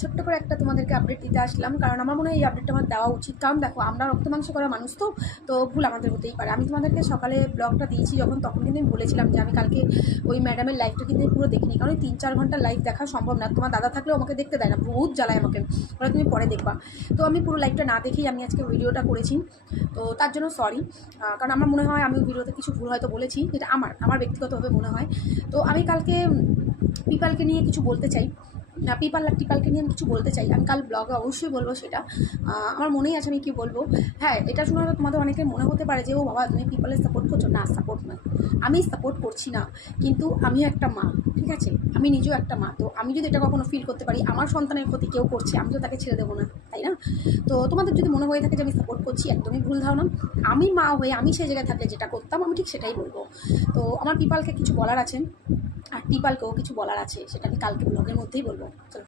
ছোট্ট করে একটা তোমাদেরকে আপডেট দিতে আসলাম, কারণ আমার মনে হয় এই আপডেটটা আমার দেওয়া উচিত। কারণ দেখো, আমরা রক্ত মাংস করা মানুষ, তো ভুল আমাদের হতেই পারে। আমি তোমাদেরকে সকালে ব্লগটা দিয়েছি যখন, তখন কিন্তু আমি বলেছিলাম যে আমি কালকে ওই ম্যাডামের লাইভটা কিন্তু পুরো দেখিনি, কারণ 3-4 ঘন্টার লাইভ দেখা সম্ভব না। তোমার দাদা থাকলেও আমাকে দেখতে দেয় না, বহুত জ্বালায় আমাকে, ওরা তুমি পরে দেখবা। তো আমি পুরো লাইভটা না দেখেই আমি আজকে ভিডিওটা করেছি, তো তার জন্য সরি। কারণ আমার মনে হয় আমি ভিডিওতে কিছু ভুল হয়তো বলেছি, যেটা আমার ব্যক্তিগতভাবে মনে হয়। তো আমি কালকে পিপালকে নিয়ে কিছু বলতে চাই, টিপালকে নিয়ে আমি কিছু বলতে চাই। আমি কাল ব্লগে অবশ্যই বলবো সেটা, আমার মনেই আছে আমি কী বলবো। হ্যাঁ, এটা শুনে হয়তো তোমাদের অনেকের মনে হতে পারে যে ও বাবা, তুমি পিপলের সাপোর্ট করছো। না, সাপোর্ট নয়, আমি সাপোর্ট করছি না, কিন্তু আমিও একটা মা, ঠিক আছে? আমি নিজেও একটা মা। তো আমি যদি এটা কখনো ফিল করতে পারি আমার সন্তানের ক্ষতি কেউ করছে, আমি তো তাকে ছেড়ে দেবো না, তাই না? তো তোমাদের যদি মনে হয়ে থাকে যে আমি সাপোর্ট করছি, একদমই ভুল ধারণা। আমি মা হয়ে আমি সেই জায়গায় থাকলে যেটা করতাম আমি ঠিক সেটাই বলবো। তো আমার পিপালকে কিছু বলার আছে, আর টিপালকেও কিছু বলার আছে, সেটা আমি কালকে ব্লগের মধ্যেই বলবো। চলো।